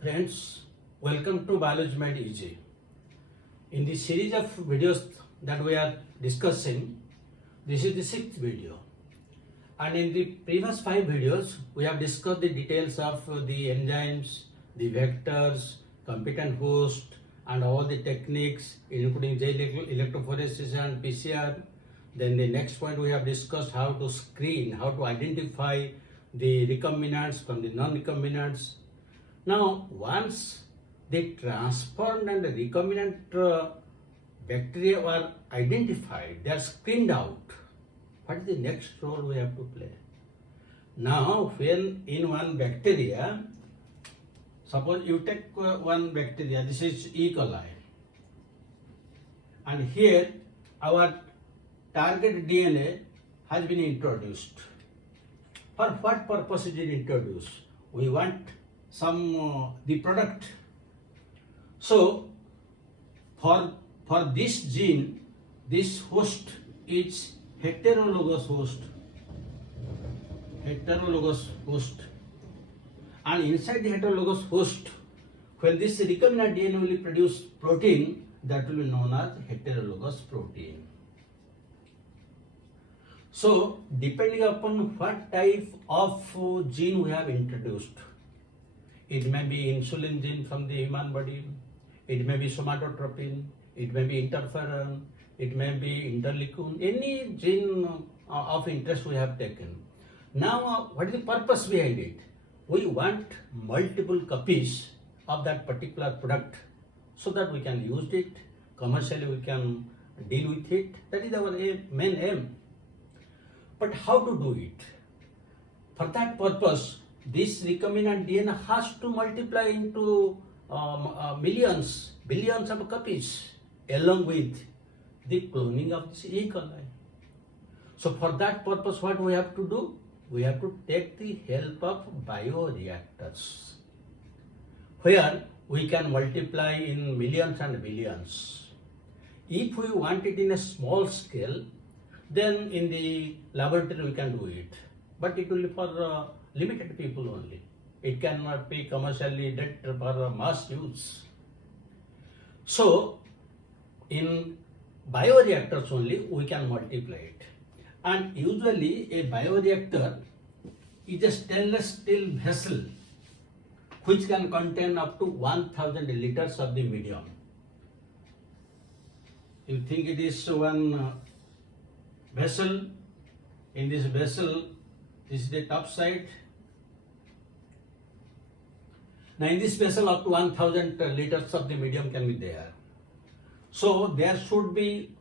Friends, welcome to Biology Made Easy. In the series of videos that we are discussing, this is the sixth video. And in the previous 5 videos, we have discussed the details of the enzymes, the vectors, competent host, and all the techniques, including electrophoresis and PCR. Then the next point we have discussed how to screen, how to identify the recombinants from the non-recombinants. Now, once the transformed and the recombinant bacteria are identified, they are screened out. What is the next role we have to play? Now, when in one bacteria, suppose you take one bacteria, this is E. coli, and here our target DNA has been introduced. For what purpose is it introduced? We want the product. So for this gene, this host is heterologous host, and inside the heterologous host, when this recombinant DNA will produce protein, that will be known as heterologous protein. So depending upon what type of gene we have introduced, it may be insulin gene from the human body, it may be somatotropin, it may be interferon, it may be interleukin, any gene of interest we have taken. Now, what is the purpose behind it? We want multiple copies of that particular product so that we can use it, commercially we can deal with it. That is our main aim. But how to do it? For that purpose, this recombinant DNA has to multiply into millions, billions of copies along with the cloning of this E. coli. So for that purpose, what we have to do? We have to take the help of bioreactors, where we can multiply in millions and billions. If we want it in a small scale, then in the laboratory we can do it, but it will be for limited people only. It cannot be commercially done for mass use. So in bioreactors only we can multiply it. And usually a bioreactor is a stainless steel vessel which can contain up to 1000 liters of the medium. You think it is one vessel. In this vessel, this is the top side. Now in this vessel up to 1000 liters of the medium can be there. So there should be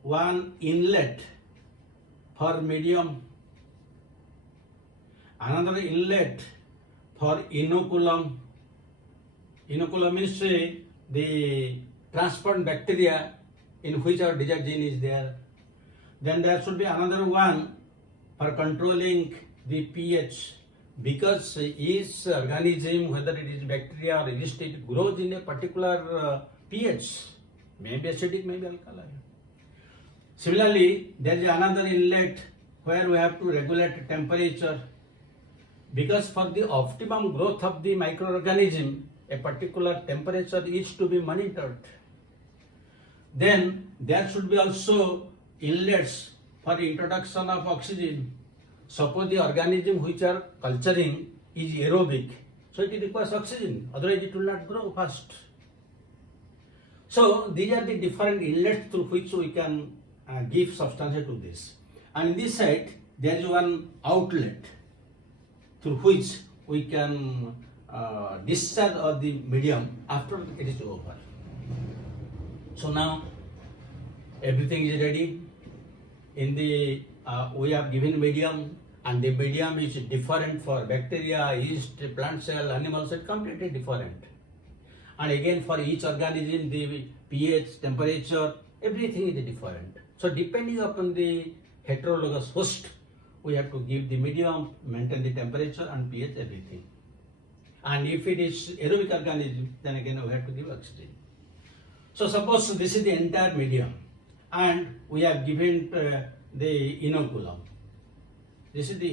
one inlet for medium, another inlet for inoculum. Inoculum means the transparent bacteria in which our desired gene is there. Then there should be another one for controlling the pH, because each organism, whether it is bacteria or yeast, it grows in a particular pH, maybe acidic, maybe alkaline. Similarly, there is another inlet where we have to regulate temperature, because for the optimum growth of the microorganism, a particular temperature is to be monitored. Then there should be also inlets for introduction of oxygen. Suppose the organism which are culturing is aerobic, so it requires oxygen, otherwise it will not grow fast. So these are the different inlets through which we can give substance to this. And in this side, there is one outlet through which we can discharge of the medium after it is over. So now everything is ready. In the we have given medium, and the medium is different for bacteria, yeast, plant cell, animal cell, completely different. And again for each organism, the pH, temperature, everything is different. So depending upon the heterologous host, we have to give the medium, maintain the temperature and pH, everything. And if it is aerobic organism, then again we have to give oxygen. So suppose this is the entire medium, and we have given the inoculum. This is the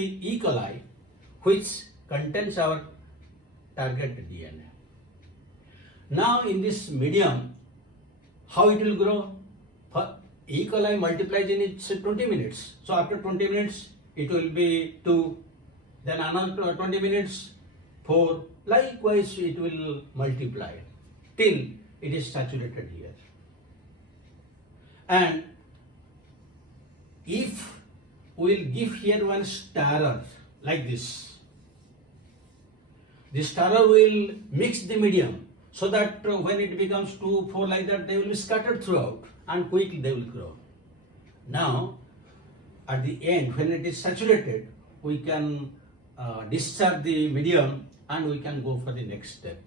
E. coli, which contains our target DNA. Now in this medium, how it will grow? For E. coli multiplies in its 20 minutes. So after 20 minutes, it will be 2. Then another 20 minutes, 4. Likewise, it will multiply till it is saturated here. And if we will give here one stirrer like this, the stirrer will mix the medium so that when it becomes 2, 4 like that, they will be scattered throughout and quickly they will grow. Now, at the end, when it is saturated, we can discharge the medium and we can go for the next step.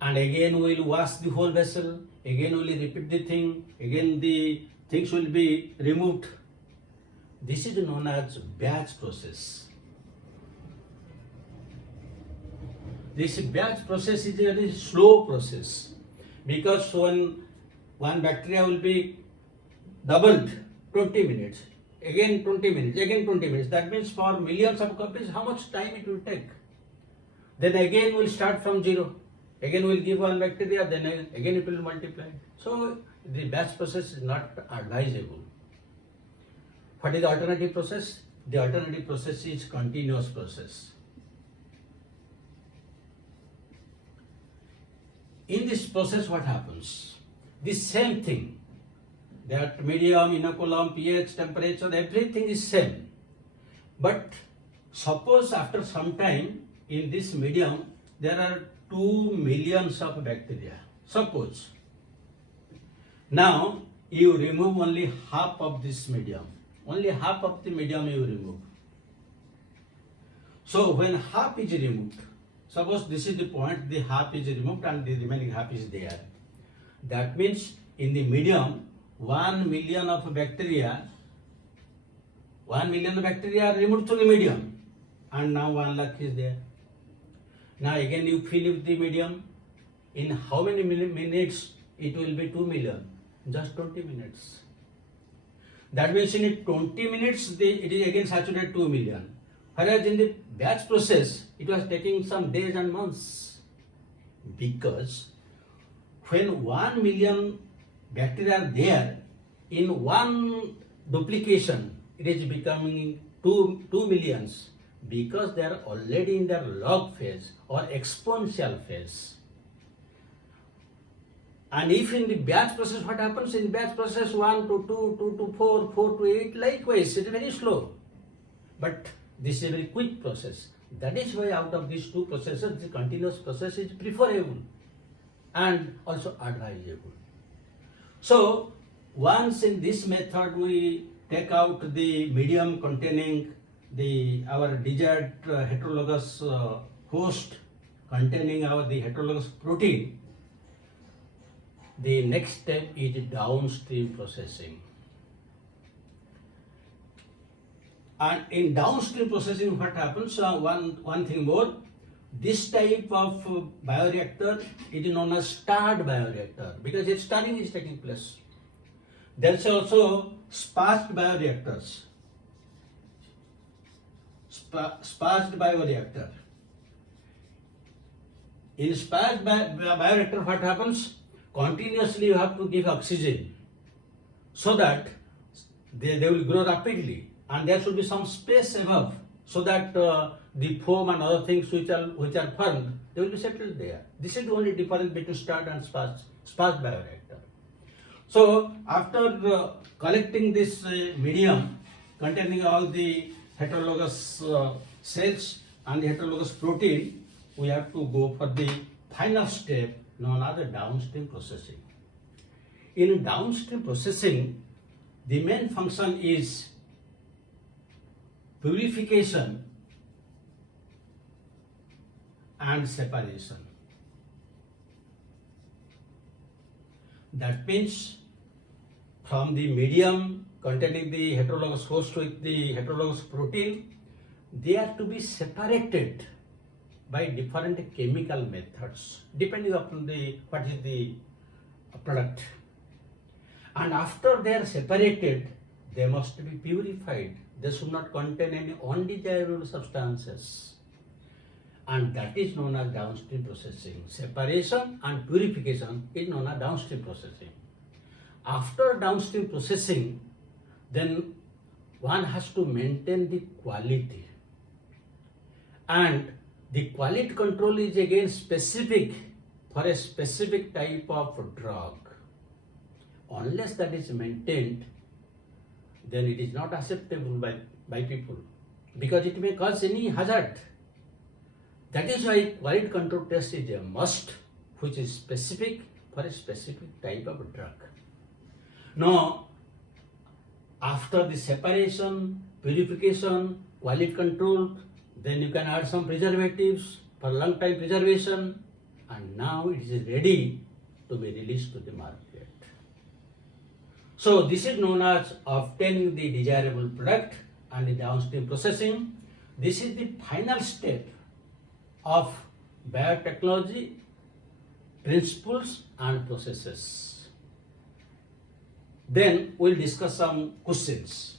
And again we will wash the whole vessel, again we will repeat the thing, again the things will be removed. This is known as batch process. This batch process is a very slow process because when one bacteria will be doubled 20 minutes, again 20 minutes, again 20 minutes. That means for millions of copies, how much time it will take? Then again we'll start from 0. Again we'll give one bacteria, then again it will multiply. So the batch process is not advisable. What is the alternative process? The alternative process is continuous process. In this process, what happens? The same thing. That medium, inoculum, pH, temperature, everything is same. But suppose after some time in this medium there are 2 millions of bacteria. Suppose. Now you remove only half of this medium. Only half of the medium you remove. So when half is removed, suppose this is the point, the half is removed and the remaining half is there. That means in the medium, 1 million of bacteria are removed from the medium and now 1 lakh is there. Now again you fill with the medium. In how many minutes it will be 2 million? Just 20 minutes. That means in 20 minutes it is again saturated 2 million. Whereas in the batch process it was taking some days and months. Because when 1 million bacteria are there, in one duplication it is becoming 2 millions because they are already in their log phase or exponential phase. And if in the batch process, what happens? In batch process 1 to 2, 2 to 4, 4 to 8, likewise, it is very slow. But this is a very quick process. That is why out of these two processes, the continuous process is preferable and also advisable. So, once in this method we take out the medium containing our desired heterologous host containing the heterologous protein, the next step is downstream processing. And in downstream processing, what happens? One thing more, this type of bioreactor is known as starred bioreactor because its starring is taking place. There is also sparged bioreactors. Sparged bioreactor. In sparged bioreactor, what happens? Continuously you have to give oxygen so that they will grow rapidly, and there should be some space above so that the foam and other things which are formed, they will be settled there. This is the only difference between starred and sparged bioreactor. So after collecting this medium containing all the heterologous cells and the heterologous protein, we have to go for the final step known as the downstream processing. In downstream processing, the main function is purification and separation. That means from the medium containing the heterologous host with the heterologous protein, they are to be separated by different chemical methods depending upon what is the product. And after they are separated, they must be purified. They should not contain any undesirable substances. and that is known as downstream processing. Separation and purification is known as downstream processing. After downstream processing, then one has to maintain the quality, and the quality control is again specific for a specific type of drug. Unless that is maintained, then it is not acceptable by people, because it may cause any hazard. That is why quality control test is a must, which is specific for a specific type of drug. Now, after the separation, purification, quality control, then you can add some preservatives for long time preservation, and now it is ready to be released to the market. So this is known as obtaining the desirable product and the downstream processing. This is the final step of biotechnology principles and processes. Then we'll discuss some questions.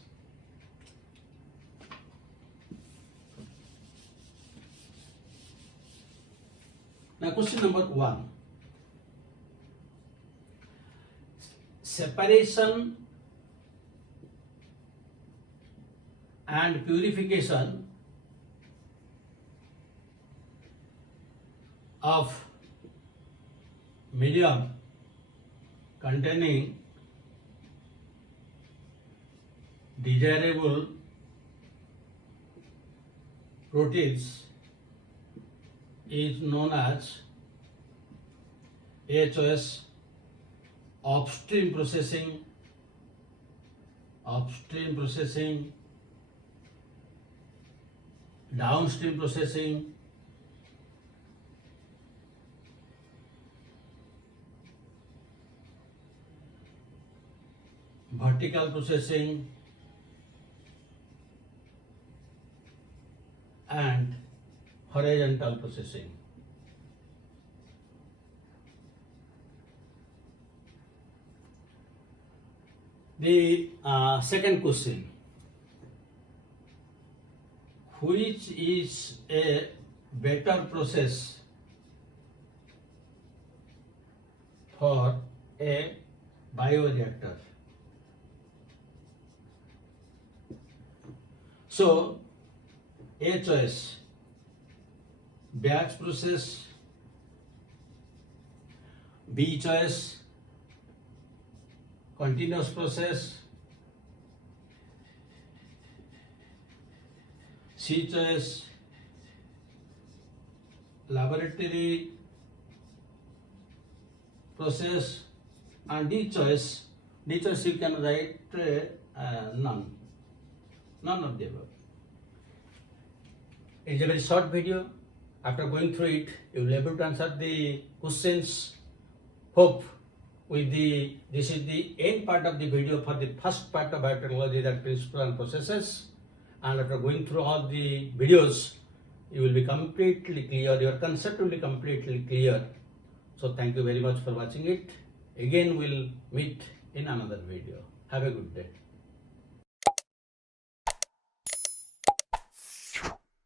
Now, question number 1. Separation and purification of medium containing desirable proteins is known as HOS, upstream processing, downstream processing, vertical processing, and horizontal processing. The second question, which is a better process for a bioreactor? So, A choice, batch process. B choice, continuous process. C choice, laboratory process. And D choice you can write none of the above. It is a very short video. After going through it, you will be able to answer the questions. Hope this is the end part of the video for the first part of biotechnology, that principles and processes. And after going through all the videos, you will be completely clear, your concept will be completely clear. So thank you very much for watching it. Again, we'll meet in another video. Have a good day.